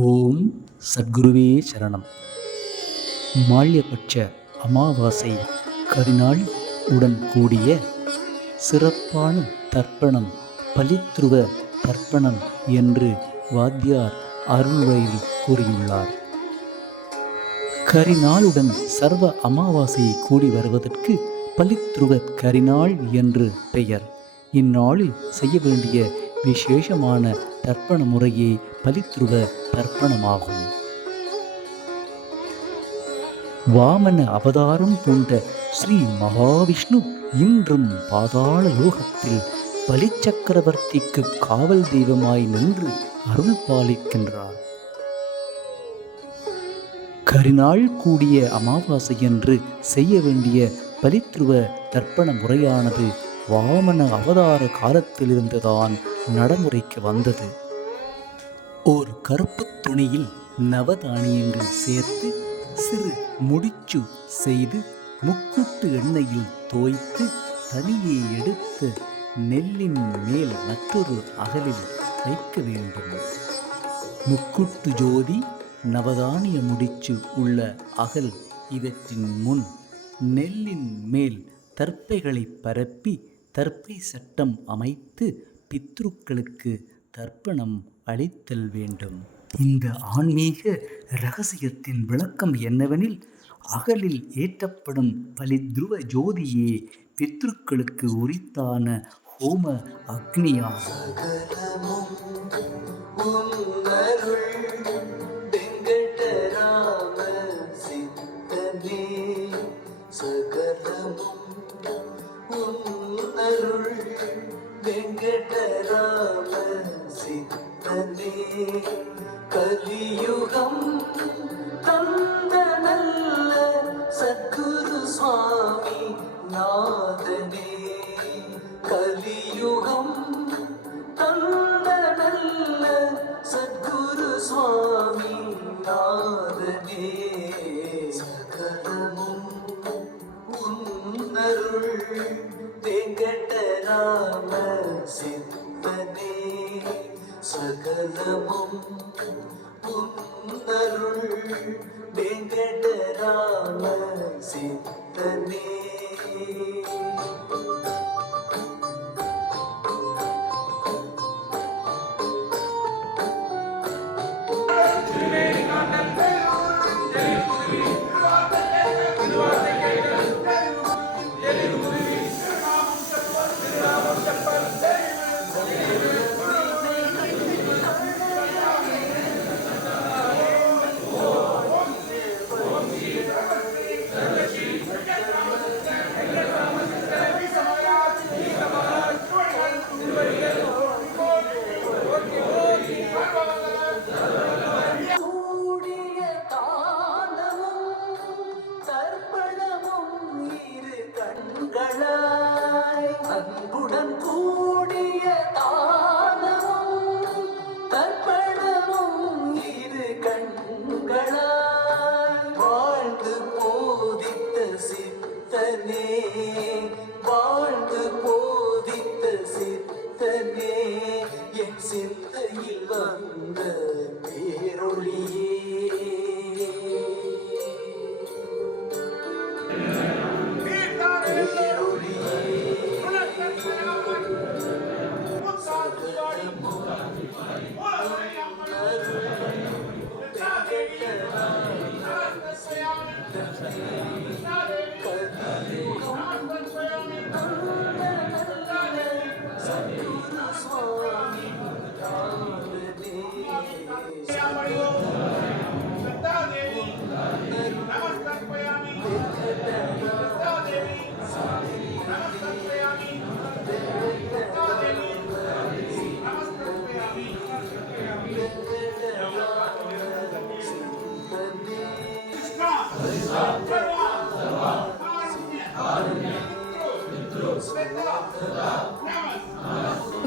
ஓம் சத்குருவே சரணம். மால்யபட்ச அமாவாசை கரிநாள் உடன் கூடிய சிறப்பான தர்ப்பணம் பலித்ருவ தர்ப்பணம் என்று வாத்தியார் அருள்வரையில் கூறியுள்ளார். கரிநாளுடன் சர்வ அமாவாசை கூடி வருவதற்கு பலித்ருவ கரிநாள் என்று பெயர். இந்நாளில் செய்ய வேண்டிய விசேஷமான தர்ப்பண முறையே பலித்ருவ தர்ப்பணமாகும். வாமன அவதாரம் பூண்ட ஸ்ரீ மகாவிஷ்ணு இன்றும் பாதாள லோகத்தில் பலி சக்கரவர்த்திக்கு காவல் தெய்வமாய் நின்று அருள் பாலிக்கின்றார். கரிநாள் கூடிய அமாவாசையன்று செய்ய வேண்டிய பலித்ருவ தர்ப்பண முறையானது வாமன அவதார காலத்திலிருந்துதான் நடைமுறைக்கு வந்தது. ஓர் கருப்பு துணியில் நவதானியங்கள் சேர்த்து சிறு முடிச்சு செய்து முக்கூட்டு எண்ணெயில் தோய்த்து தனியே எடுத்து நெல்லின் மேல் மற்றொரு அகலில் வைக்க வேண்டும். முக்கூட்டு ஜோதி, நவதானிய முடிச்சு உள்ள அகல் இவற்றின் முன் நெல்லின் மேல் தர்ப்பைகளை பரப்பி தர்ப்பை சட்டம் அமைத்து பித்ருக்களுக்கு தர்ப்பணம் அளித்தல் வேண்டும். இந்த ஆன்மீக இரகசியத்தின் விளக்கம் என்னவெனில், அகலில் ஏற்றப்படும் பலித்ருவ ஜோதியே பித்ருக்களுக்கு உரித்தான ஹோம அக்னியாகும். வெங்கடராம சித்தனே கலியுகம் தந்த நல்ல சத்குரு சுவாமி நாதனே, கலியுகம் தந்த நல்ல சத்குரு சுவாமி நாதனே, சகலமும் உன்னருள் வெங்கடராம சித்தனே, சகலமும் உன்னருள் வெங்கடராம சித்தனே. அன்புடன் கூடிய தானமும் தர்ப்பணமும் இரு கண்களாய் வாழ்ந்து போதித்த சித்தனே, வாழ்ந்து போதித்த சித்தனே, என் சிந்தையில் வந்த பேரொளியே.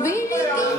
Vedic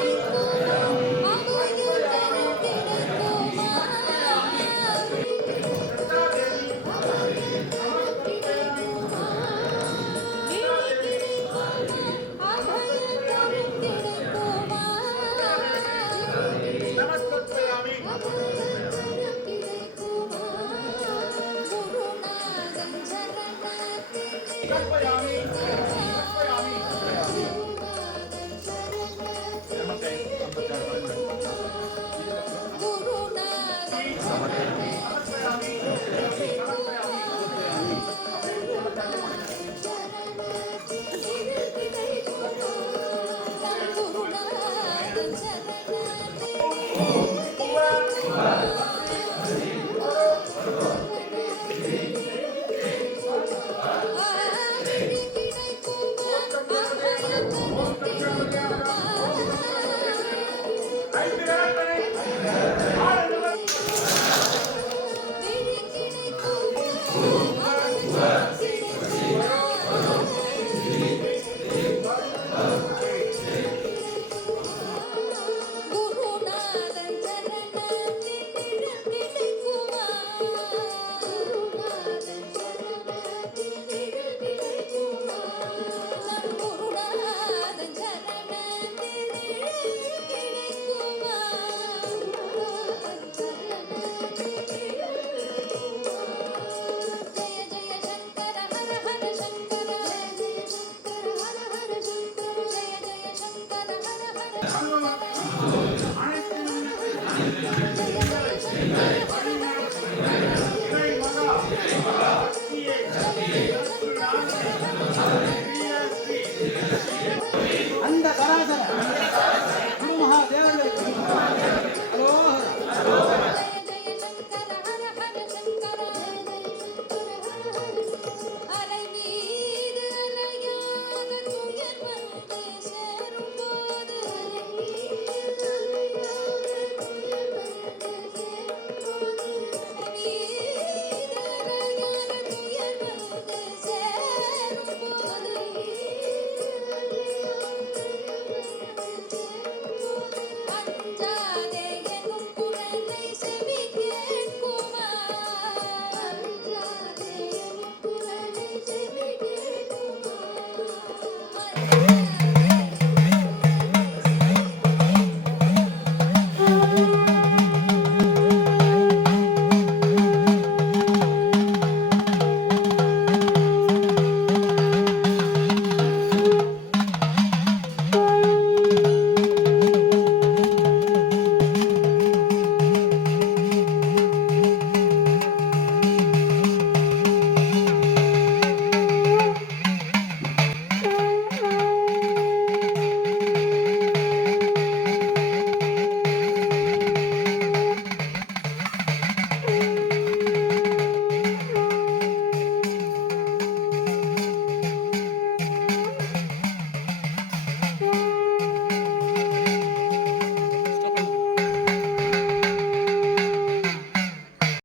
குருநாதன் சரணத்தில் நிழல் கிடைக்குமா? குருநாதன் சரணத்தில் நிழல் கிடைக்குமா? நம் குருநாதன் சரணத்தில் நிழல் கிடைக்குமா? குருநாதன் சரணத்தில் நிழல் கிடைக்குமா? ஜெய ஜெய சங்கர ஹர ஹர சங்கர ஜெய ஜெய சங்கர ஹர ஹர சங்கர ஜெய ஜெய சங்கர ஹர ஹர சங்கர ஜெய ஜெய சங்கர